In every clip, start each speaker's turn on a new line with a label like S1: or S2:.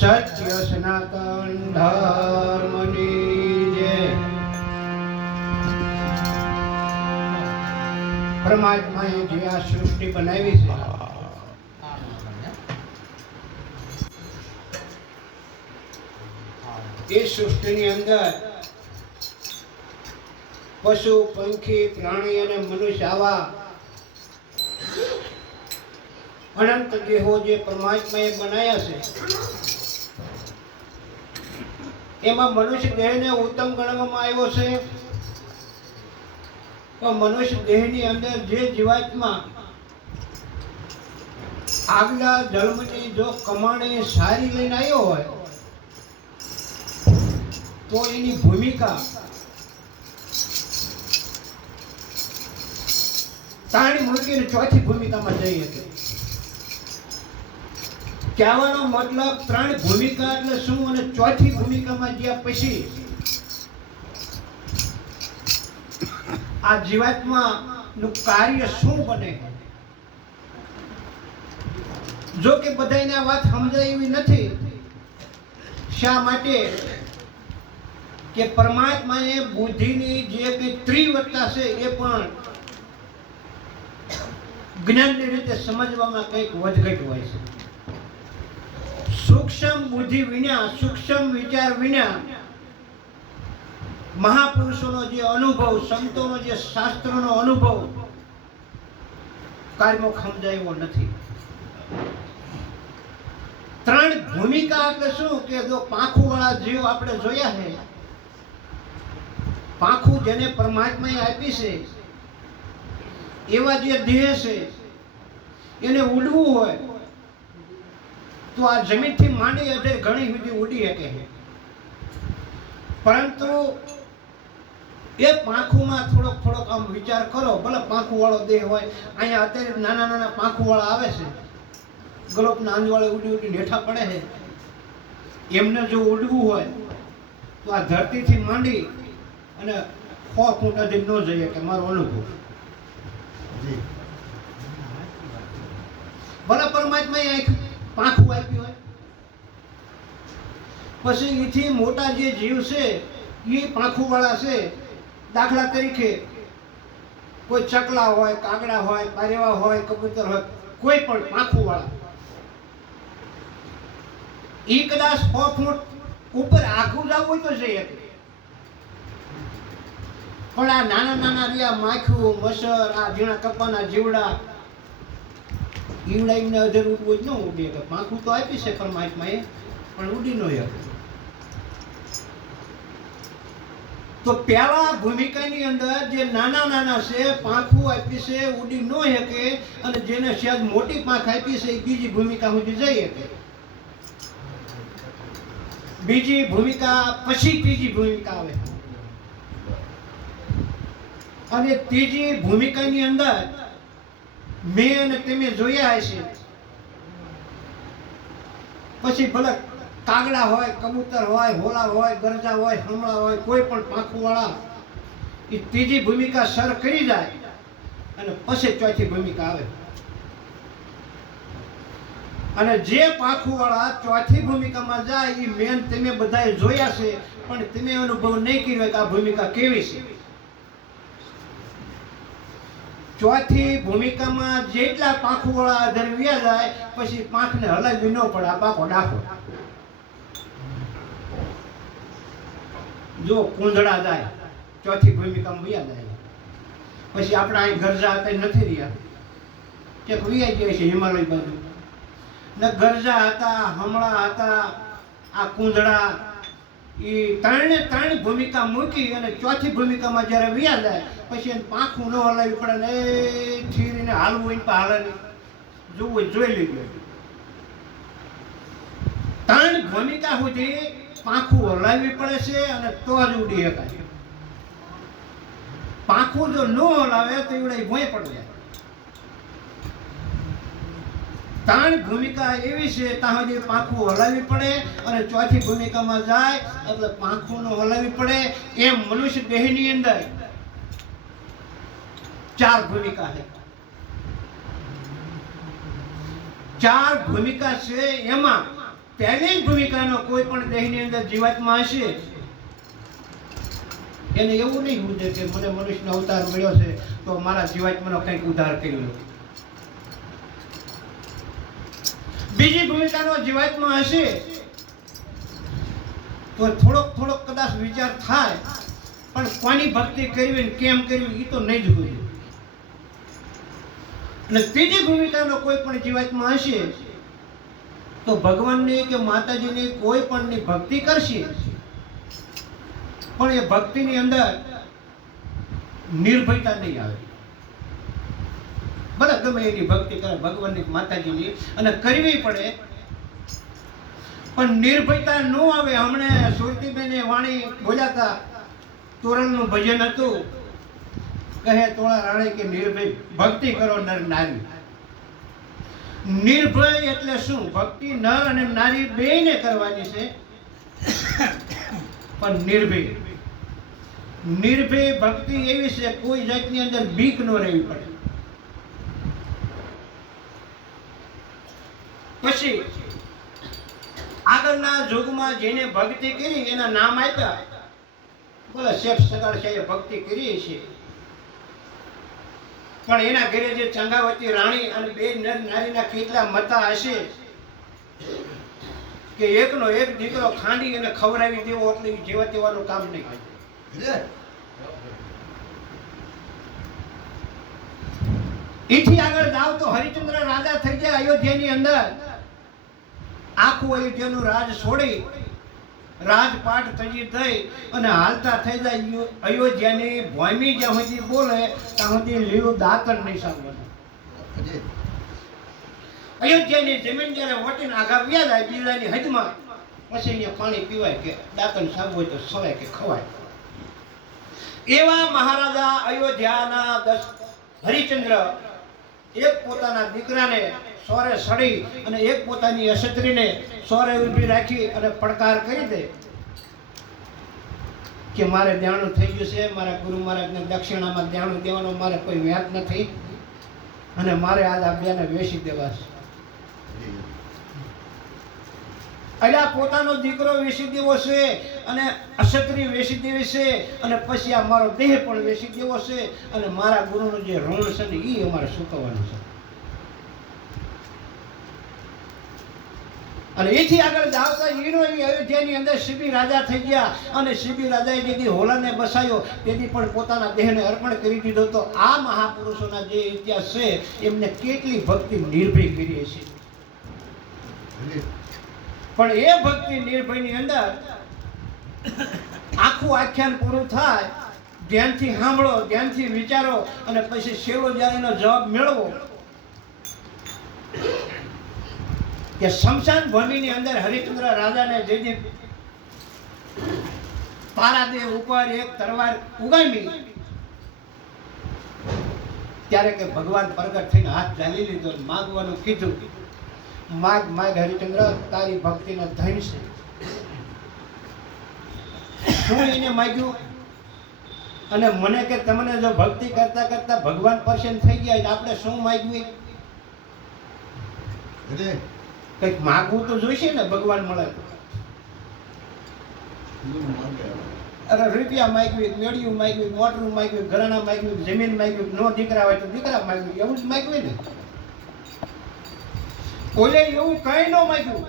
S1: સત્ય સનાતન ધર્મની જય પરમાત્માએ જે આ સૃષ્ટિ બનાવી છે. એ સૃષ્ટિની અંદર પશુ, પંખી, પ્રાણી અને મનુષ્ય આવા અનંત દેહો જે પરમાત્માએ બનાવ્યા છે. એમાં મનુષ્ય દેહને ઉત્તમ ગણવામાં આવ્યો છે. તો મનુષ્ય દેહની અંદર જે જીવાત્મા આગલા જન્મની જો કમાણી સારી લઈને આવ્યો હોય, તો એની ભૂમિકા તાણી મૃત્યુની ચોથી ભૂમિકામાં જઈ હતી. કહેવાનો મતલબ ત્રણ ભૂમિકા એટલે શું અને ચોથી ભૂમિકામાં ગયા પછી આ જીવાત્મા નું કાર્ય શું બને? જો કે બધાને આ વાત સમજાય એવી નથી, શા માટે? કે પરમાત્માએ બુદ્ધિની જે કઈ ત્રિવત્તા છે એ પણ જ્ઞાનની રીતે સમજવામાં કંઈક વધઘટ હોય છે. સૂક્ષ્મ બુદ્ધિ વિના, સૂક્ષ્મ વિચાર વિના મહાપુરુષોનો જે અનુભવ, સંતોનો જે શાસ્ત્રોનો અનુભવ કાર્યમાં સમજાયો નથી. ત્રણ ભૂમિકા એટલે શું? કે જો પાંખુવાળા જીવ આપણે જોયા છે, પાંખું જેને પરમાત્માએ આપી છે, એવા જે દેહ છે, એને ઉડવું હોય તો આ જમીનથી માંડી અધે ઘણી સુધી ઉડી શકે છે. પરંતુ એ પાંખુમાં થોડોક થોડોક આમ વિચાર કરો ભલે પાંખું વાળો દેહ હોય અહીંયા અત્યારે નાના નાના પાંખું વાળા આવે છે. ગલોપના આંજવાળે ઉડી ઉડી નેઠા પડે છે. એમને જો ઉડવું હોય તો આ ધરતીથી માંડી અને સો ફૂટ અધિક ન જઈએ કે મારો અનુભવ. ભલે પરમાત્મા આંખ પાંખું આપ્યું હોય. પછી એથી મોટા જે જીવ છે, એ પાંખું વાળા છે, દાખલા તરીકે કોઈ ચકલા હોય, કાગડા હોય પારેવા હોય, કબૂતર હોય, કોઈ પણ પાંખું વાળા એ કદાચ સો ફૂટ ઉપર આખું જવું હોય તો જઈ શકે પણ આ નાના નાના રહ્યા માખું મસર, આ ઝીણા કપાના જીવડા અધેર અધર ઉડવું જ ન ઉડી શકે પાંખું તો આપી છે પરમાત્માએ પણ ઉડી ન શકે. તો પહેલા ભૂમિકાની અંદર જે નાના નાના છે, પાંખું આપી છે, ઉડી ન શકે, અને જેને સહેજ મોટી પાંખ આપી છે એ બીજી ભૂમિકા સુધી જઈ શકે. બીજી ભૂમિકા, પછી ત્રીજી ભૂમિકા આવે. અને ત્રીજી ભૂમિકાની અંદર મેં અને તમે જોયા હશે. પછી ભલે કાગડા હોય, કબૂતર હોય, હોલા હોય, ગરજા હોય, હમણાં હોય, કોઈ પણ પાંખું વાળા એ ત્રીજી ભૂમિકા સર કરી જાય અને પછી ચોથી ભૂમિકા આવે. અને જે પાંખું વાળા ચોથી ભૂમિકામાં જાય, એ મેન તમે બધાએ જોયા છે, પણ તમે અનુભવ નહીં કર્યો કે આ ભૂમિકા કેવી છે. ચોથી ભૂમિકામાં જેટલા પાંખવાળા આધાર વ્યા જાય, પછી પાંખને હલાવી ન પડે, આ પાંખો ડાખો જો કુંધળા જાય, ચોથી ભૂમિકામાં વ્યા જાય. પછી આપણે અહીં ગરજા હતા નથી રહ્યા. કે વ્યા ગયા છે હિમાલય બાજુ. ને ગરજા હતા, હમણાં હતા, આ કુંધડા એ ત્રણે ત્રણ ભૂમિકા મૂકી અને ચોથી ભૂમિકામાં જ્યારે વ્યા જાય, પછી એને પાંખું ન હલાવી પડે ને એ છીરીને હાલવું હોય ને પણ હાલે નહીં. જોવું જોઈ લીધું ત્રણ ભૂમિકા સુધી પાંખું હલાવવી પડે છે અને તો જ ઉડી શકાય. પાંખું જો ન હલાવે તો એવડે ભોંય પડી જાય. ત્રણ ભૂમિકા એવી છે ત્યાં સુધી પાંખું હલાવી પડે અને ચોથી ભૂમિકામાં જાય એટલે પાંખું હલાવી પડે. એમ મનુષ્ય દેહની અંદર ચાર ભૂમિકા છે. ચાર ભૂમિકા છે, એમાં પહેલી ભૂમિકાનો કોઈ પણ દેહની અંદર જીવાતમાં હશે. એને એવું નહીં સમજે કે મને મનુષ્યનો અવતાર મળ્યો છે, તો મારા જીવાત્માનો કંઈક ઉદ્ધાર કરી લો બીજી ભૂમિકાનો જીવાતમાં હશે, તો થોડોક થોડોક કદાચ વિચાર થાય, પણ કોની ભક્તિ કરવી ને કેમ કરવી એ તો નહીં જ હોય. અને ત્રીજી ભૂમિકાનો કોઈ પણ જીવાતમાં હશે, તો ભગવાનની કે માતાજીની કોઈ પણની ભક્તિ કરશે, પણ એ ભક્તિની અંદર નિર્ભયતા નહીં આવે. ભલે ગમે એની ભક્તિ કરે, ભગવાનની માતાજીની અને કરવી પડે. પણ નિર્ભયતા ન આવે. હમણે સુરતીબેને વાણી બોલ્યા તોરણ તોરણનું ભજન હતું. કહે તોળા રાણે કે નિર્ભય, ભક્તિ કરો નર નારી. નિર્ભય એટલે શું? ભક્તિ નર અને નારી બેયને કરવાની છે. પણ નિર્ભય. નિર્ભય ભક્તિ એવી છે, કોઈ જાતની અંદર બીક ન રહેવી પડે. પછી આગળના યુગમાં જેને ભક્તિ કરી એના નામ આપ્યા. બોલે શેઠ સગડ છે એ ભક્તિ કરી છે. પણ એના ઘરે જે ચંગાવતી રાણી અને બે નર નારીના કેટલા મતા હશે કે એકનો એક દીકરો ખાંડી અને ખવડાવી દેવો એટલે જેવા તેવાનું કામ નહીં કરે એથી આગળ જાવ તો હરિચંદ્ર રાજા થઈ ગયા અયોધ્યાની અંદર. આખું અયોધ્યાનું રાજ છોડી રાજપાટ તજી થઈ અને હાલતા થઈ જાય અયોધ્યાની ભોમી જ્યાં સુધી બોલે, ત્યાં સુધી લીલું દાતણ નહીં સાંભળે. અયોધ્યાની જમીન જ્યારે વટીને આગા વ્યા જાય, બીજાની હદમાં પછી અહીંયા પાણી પીવાય કે દાતણ સાંભળે તો સવાય કે ખવાય. એવા મહારાજા અયોધ્યાના દસ હરિચંદ્ર, એક પોતાના દીકરાને સોરે સડી અને એક પોતાની અશત્રીને સોરે ઊભી રાખી અને પડકાર કરી દે. કે મારે દેણું થઈ ગયું છે, મારા ગુરુ મહારાજને દક્ષિણામાં દેણું દેવાનો મારે કોઈ વ્યાપ નથી. અને મારે આ બેને વેચી દેવા છે. એટલે પોતાનો દીકરો વેચી દેવો છે અને અક્ષત્રી વેચી દેવી છે અને પછી આ મારો દેહ પણ વેચી દેવો છે અને મારા ગુરુનું જે ઋણ છે ને એ અમારે ચૂકવવાનું છે. અને એથી આગળ આવતા હીરો એ અયોધ્યાની અંદર શિબી રાજા થઈ ગયા અને શિબી રાજાએ જેથી હોલાને બસાયો. તેથી પણ પોતાના દેહને અર્પણ કરી દીધો તો આ મહાપુરુષોના જે ઇતિહાસ છે, એમને કેટલી ભક્તિ નિર્ભય કરી છે પણ એ ભક્તિ નિર્ભયની અંદર આખું આખ્યાન પૂરું થાય, ધ્યાનથી સાંભળો, ધ્યાનથી વિચારો અને પછી છેલ્લો જ્યારે જવાબ મેળવો કે શમશાન ભૂમિની અંદર હરિચંદ્ર રાજાને જે જે તારાદેવ ઉપર એક તરવાર ઉગામી, ત્યારે કે ભગવાન પ્રગટ થઈને હાથ ચાલી લીધો માગવાનું કીધું, માગ માગ હરિચંદ્ર તારી ભક્તિનો ધન છે. શું એને માગ્યું, અને મને કે તમને જો ભક્તિ કરતા કરતા ભગવાન પ્રસન્ન થઈ ગયા આપણે શું માગ્યું કંઈક માગવું તો જોઈશે ને ભગવાન મળે અરે રૂપિયા માગ્યું મેળ્યું માગ્યું મોટરું માગ્યું ઘરાણા માગ્યું જમીન માગ્યું નો દીકરા હોય તો દીકરા માગ્યું, એવું જ માગ્યું ને. કોઈ એવું કઈ ન માગ્યું.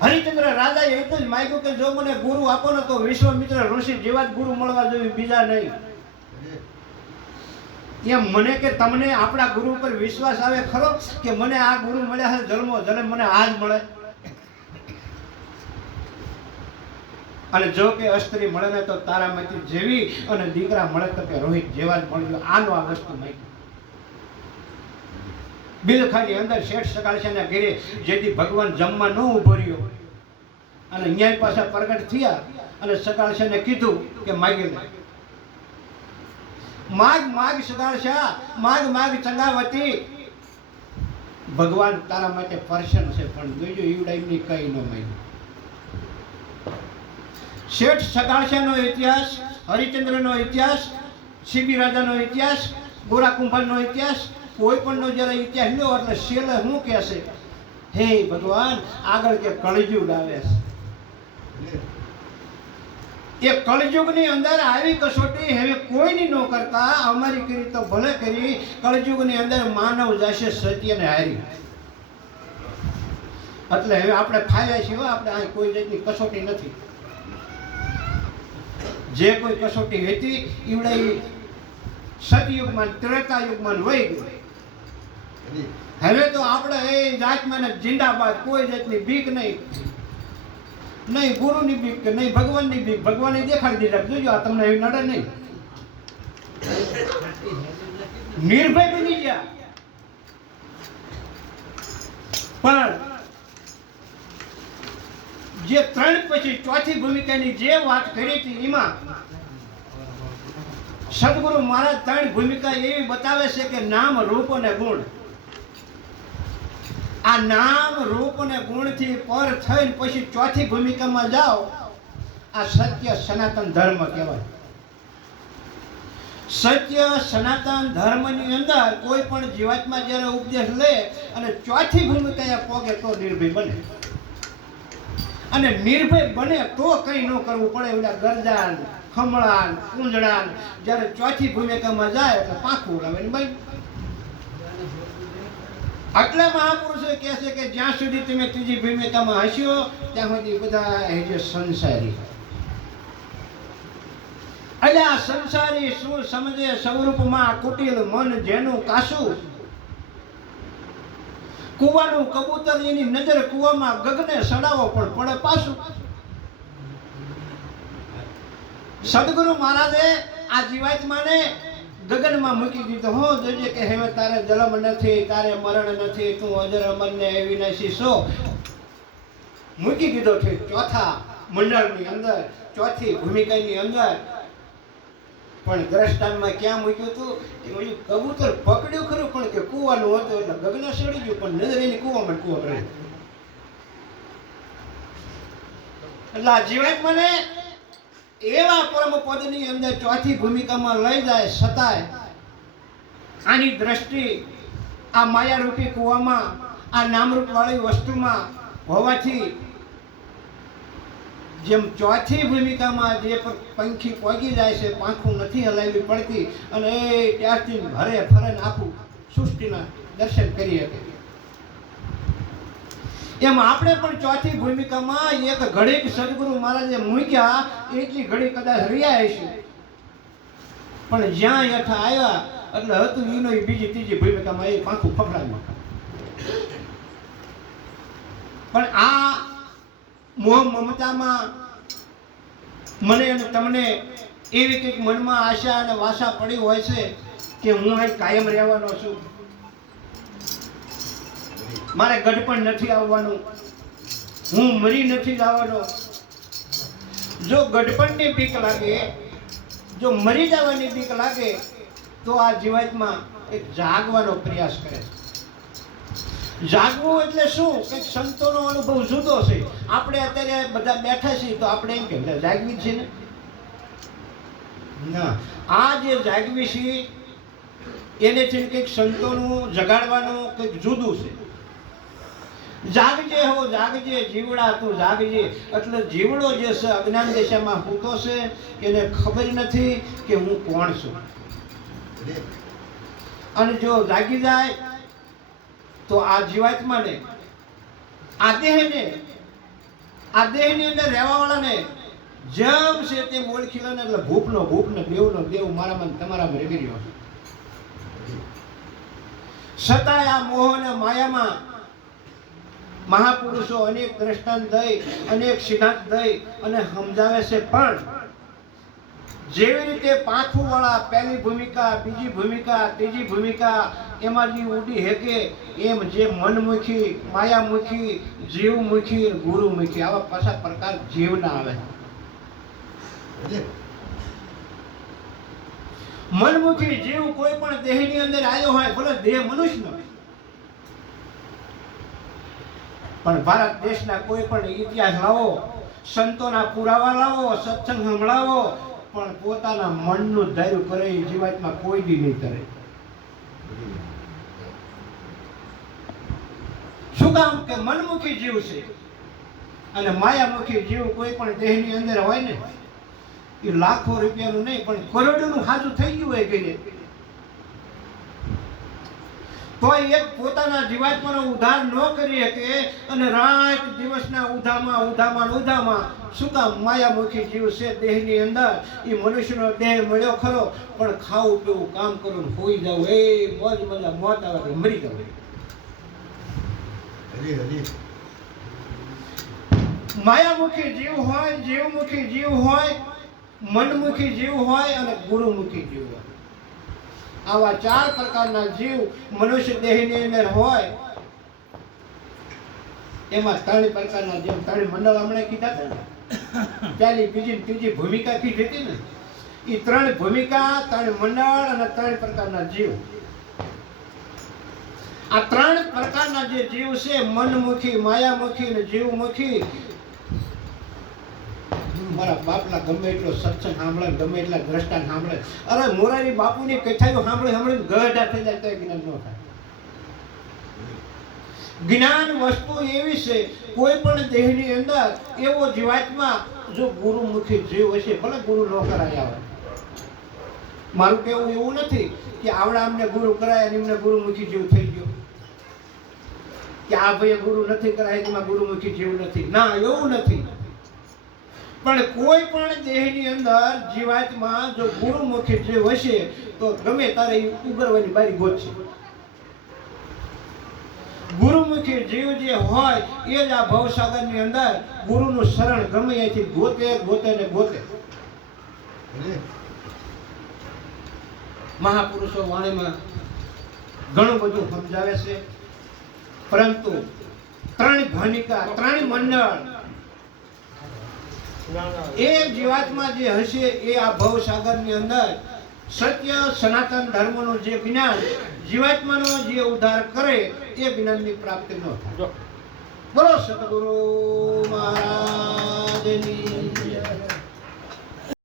S1: હરિચંદ્ર રાજાએ એટલું જ માગ્યું કે જો મને ગુરુ આપો ને તો વિશ્વામિત્ર ઋષિ જેવા જ ગુરુ મળવા જોઈએ બીજા નહીં. એમ મને કે તમને આપણા ગુરુ પર વિશ્વાસ આવે ખરો કે મને આ ગુરુ મળ્યા છે જન્મો, જન્મ મને આ જ મળે? અને જો કે અસ્ત્રી મળે ને તો તારામાંથી જેવી અને દીકરા મળે તો કે રોહિત જેવા જ મળજો આનો આ વસ્તુ માગી બિલખાની અંદર શેઠ સકાળશાના ઘેરે, જેથી ભગવાન જમવા ન ઊભો રહ્યો. અને ન્યાય પાસે પ્રગટ થયા અને સકાળશાને કીધું કે માગી લે. માગ માગ સકાળશા માગ માગ ચંગાવતી. ભગવાન તારા માટે પરસન છે, પણ જોઈજો ઈવડાઈમની કઈ ન માગ્યું શેઠ સગાળશાનો ઇતિહાસ, હરિચંદ્રનો ઇતિહાસ શિબી રાજાનો ઇતિહાસ ગોરા કુંભારનો ઇતિહાસ, કોઈ પણનો જ્યારે ઇતિહાસ લ્યો, એટલે શેલ શું કહેશે? હે ભગવાન, આગળ કે કળજુગ ઉડાવે છે. એ કળયુગની અંદર આવી કસોટી હવે કોઈની ન કરતા અમારી કરી તો ભલે કરી કળયુગની અંદર માનવ જશે સત્યને હારી. એટલે હવે આપણે ફાયા છીએ આપણે આ કોઈ જાતની કસોટી નથી. જે કોઈ કસોટી હતી, ઈવડે સતયુગમાં ત્રેતા યુગમાં વહી ગયું હવે તો આપણે એ જાતમાં જિંદાબાદ, કોઈ જાતની બીક નહીં. નહીં, ગુરુની બીક કે નહીં, ભગવાનની બીક ભગવાને દેખાડી દીધા. જોજો, આ તમને એવી નડે નહીં. નિર્ભય બની ગયા. પણ જે ત્રણ પછી ચોથી ભૂમિકાની જે વાત કરી હતી એમાં સદગુરુ મહારાજ ત્રણ ભૂમિકા એવી બતાવે છે કે નામ, રૂપ અને ગુણ. આ નામ, રૂપ અને ગુણથી પર થઈને પછી ચોથી ભૂમિકામાં જાઓ, આ સત્ય સનાતન ધર્મ કહેવાય. સત્ય સનાતન ધર્મની અંદર કોઈ પણ જીવાતમાં જ્યારે ઉપદેશ લે અને ચોથી ભૂમિકા પોગે તો નિર્ભય બને. અને નિર્ભય બને તો કંઈ ન કરવું પડે એવડા ગરદાન ખમણાન કુંજળાન જ્યારે ચોથી ભૂમિકામાં જાય એટલે પાંખું ઉડાવે ને ભાઈ. આટલા મહાપુરુષો કહે છે કે જ્યાં સુધી તમે ત્રીજી ભૂમિકામાં હસ્યો, ત્યાં સુધી બધા હજુ સંસારી એટલે આ સંસારી શું સમજે સ્વરૂપમાં કુટિલ મન જેનું કાસું, કુવાનું કબૂતર એની નજર કુવામાં ગગને સડાવો પણ પડે પાછું. સદગુરુ મહારાજે આ જીવાત્માને ગગનમાં મૂકી દીધો. હો, જોજે કે હવે તારે જલમ નથી, તારે મરણ નથી, તું અજર અમરને એવી નથી શો? મૂકી દીધો છે ચોથા મંડળની અંદર, ચોથી ભૂમિકાની અંદર. પણ દ્રષ્ટાંતમાં ક્યાં મૂક્યું હતું કે ઓલું કબૂતર પકડ્યું ખરું, પણ કે કૂવાનું હતું એટલે ગગન સડી ગયું, પણ નજર એની કૂવામાં કૂવા રહ્યું એટલે આ જીવાત્માને એવા પરમ પદની અંદર ચોથી ભૂમિકામાં લઈ જાય છતાંય આની દ્રષ્ટિ આ માયારૂપી કૂવામાં, આ નામરૂપ વાળી વસ્તુમાં હોવાથી જેમ ચોથી ભૂમિકામાં જે પંખી પોગી જાય છે, પાંખું નથી હલાવી પડતી અને એ ત્યારથી ભરે ફરે આખું સૃષ્ટિના દર્શન કરી શકે. એમ આપણે પણ ચોથી ભૂમિકામાં એક ઘડીક સદગુરુ મહારાજે મૂક્યા, એટલી ઘડી કદાચ રહ્યા છે પણ જ્યાં યથા આવ્યા, એટલે હતું એનો બીજી ત્રીજી ભૂમિકામાં એ પાંખું ફફડાવ્યું પણ આ મોહ મમતામાં મને અને તમને એવી કંઈક મનમાં આશા અને વાસા પડી હોય છે કે હું અહીં કાયમ રહેવાનો છું. મારે ગઢપણ નથી આવવાનું. હું મરી નથી જવાનો. જો ગઢપણની બીક લાગે, જો મરી જવાની બીક લાગે, તો આ જીવાતમાં એક જાગવાનો પ્રયાસ કરે જાગવું એટલે શું? કે સંતોનો અનુભવ જુદો છે. આપણે અત્યારે બધા બેઠા છીએ તો આપણે એમ કે જાગવી છે ને? ના. આ જે જાગવી છે, એને છે કંઈક સંતોનું જગાડવાનું કંઈક જુદું છે. જાગજે હો, જાગજે, જીવડા તું જાગજે. એટલે જીવડો જે છે, અજ્ઞાન દિશામાં હૂતો છે, એને ખબર નથી કે હું કોણ છું. અને જો જાગી જાય, તો આ જીવાત્માને, આ દેહને, આ દેહની અંદર રહેવાવાળાને જેમ છે તે ઓળખી લો ને એટલે ભૂપનો ભૂપનો દેવનો દેવ મારામાં તમારામાં રેવી રહ્યો છતાંય આ મોહ ને માયામાં મહાપુરુષો અનેક દ્રષ્ટાંત દઈ, અનેક સિદ્ધાંત દઈ અને સમજાવે છે. પણ જેવી રીતે પાંખું વાળા પહેલી ભૂમિકા, બીજી ભૂમિકા, ત્રીજી ભૂમિકા એમાં જે ઉડી હેકે, એમ જે મનમુખી માયામુખી જીવમુખી ગુરુમુખી આવા પાછા પ્રકાર જીવના આવે. મનમુખી જીવ કોઈ પણ દેહની અંદર આવ્યો હોય, ભલે દેહ મનુષ્યનો પણ ભારત દેશના કોઈ પણ ઇતિહાસ લાવો, સંતોના પુરાવા લાવો, સત્સંગ સંભળાવો, પણ પોતાના મનનું ધૈર્ય કરે એ જીવાતમાં કોઈ બી નહીં કરે. શું કામ? કે મનમુખી જીવ છે. અને માયામુખી જીવ કોઈ પણ દેહની અંદર હોય ને, એ લાખો રૂપિયાનું નહીં, પણ કરોડોનું સાજું થઈ ગયું હોય કહીએ તો એક પોતાના જીવાત્માનો ઉદ્ધાર ન કરી શકે અને રાત દિવસના ઉધામાં ઉધામાં ઉધામાં શું કામ માયામુખી જીવ છે દેહની અંદર? એ મનુષ્યનો દેહ મળ્યો ખરો પણ ખાવું પીવું કામ કરવું ને હોઈ જવું. એ મોજ મજા મોત આવે મરી જવું.
S2: હરી હરી.
S1: માયામુખી જીવ હોય જીવમુખી જીવ હોય મનમુખી જીવ હોય અને ગુરુમુખી જીવ હોય. આવા ચાર પ્રકારના જીવ મનુષ્ય દેહની અંદર હોય, એમાં ત્રણ પ્રકારના જીવ ત્રણ મંડળ હમણાં કીધા હતા ચાલી બીજી ત્રીજી ભૂમિકા કીધી હતી ને? એ ત્રણ ભૂમિકા ત્રણ મંડળ અને ત્રણ પ્રકારના જીવ. આ ત્રણ પ્રકારના જે જીવ છે, મનમુખી, માયામુખી અને જીવમુખી મારા બાપના ગમે એટલો સત્સંગ સાંભળે ગમે એટલા દ્રષ્ટા સાંભળે. અરે મોરારી બાપુની કથાઓ સાંભળે સાંભળે ગઢા થઈ જાય તો જ્ઞાન ન થાય. જ્ઞાન વસ્તુ એવી છે, કોઈ પણ દેહની અંદર એવો જીવાતમાં જો ગુરુમુખી જીવ હશે, ભલે ગુરુ ન કરાય આવે મારું કહેવું એવું નથી કે આવડા અમને ગુરુ કરાય અને એમને ગુરુમુખી જીવ થઈ ગયો. કે આ ભાઈ ગુરુ નથી કરાય, એમાં ગુરુમુખી જીવ નથી. ના, એવું નથી. પણ કોઈ પણ દેહની અંદર જીવાતમાં જો ગુરુમુખી જીવ હશે, તો ગમે તારે ઈ ઉગરવાની બારી ગોતશે. ગુરુમુખી જીવ જે હોય, એ જ આ ભવસાગરની અંદર ગુરુનું શરણ ગમે એથી ગોતે ગોતે ને ગોતે. મહાપુરુષો વાણીમાં ઘણું બધું સમજાવે છે. પરંતુ ત્રણ ભૂમિકા ત્રણ મંડળ એ જીવાત્મા જે હશે એ આ ભવસાગરની અંદર સત્ય સનાતન ધર્મનું જે જ્ઞાન જીવાત્માનો જે ઉદ્ધાર કરે એ જ્ઞાનની પ્રાપ્તિ ન થાય. બોલો સદગુરુ મહારાજની.